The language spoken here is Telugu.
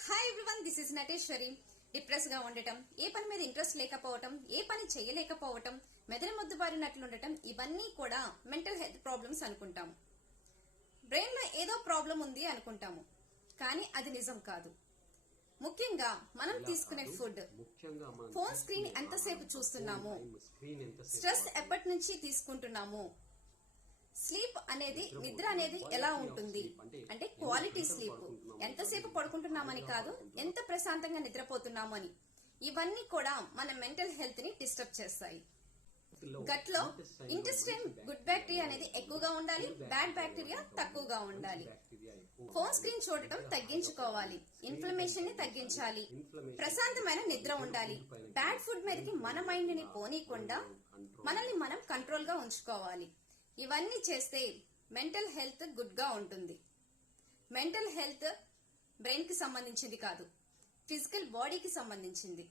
Hi everyone this is Nateshwari డిప్రెస్గా ఉండటం ఏ పని మీద ఇంట్రెస్ట్ లేకపోవటం ఏ పని చేయలేకపోవటం మెదడు ఉండటం ఇవన్నీ కూడా మెంటల్ హెల్త్ ప్రాబ్లమ్స్ అనుకుంటాము బ్రెయిన్లో ఏదో ప్రాబ్లం ఉంది అనుకుంటాము కానీ అది నిజం కాదు. ముఖ్యంగా మనం తీసుకునే ఫుడ్ ఫోన్ స్క్రీన్ ఎంతసేపు చూస్తున్నాము స్ట్రెస్ ఎప్పటి నుంచి తీసుకుంటున్నాము స్లీప్ అనేది నిద్ర అనేది ఎలా ఉంటుంది? అంటే క్వాలిటీ స్లీప్ ఎంతసేపు పడుకుంటున్నామని కాదు ఎంత ప్రశాంతంగా నిద్రపోతున్నాము అని ఇవన్నీ కూడా మన మెంటల్ హెల్త్ని డిస్టర్బ్ చేస్తాయి. గట్లో ఇంటెస్టైన్ గుడ్ బ్యాక్టీరియా అనేది ఎక్కువగా ఉండాలి బ్యాడ్ బ్యాక్టీరియా తక్కువగా ఉండాలి. ఫోన్ స్క్రీన్ చూడటం తగ్గించుకోవాలి ఇన్ఫ్లమేషన్ని తగ్గించాలి ప్రశాంతమైన నిద్ర ఉండాలి. బ్యాడ్ ఫుడ్ మీదకి మన మైండ్ని పోనీయకుండా మనల్ని మనం కంట్రోల్గా ఉంచుకోవాలి. ఇవన్నీ చేస్తే మెంటల్ హెల్త్ గుడ్గా ఉంటుంది. మెంటల్ హెల్త్ బ్రెయిన్కి సంబంధించింది కాదు ఫిజికల్ బాడీకి సంబంధించింది.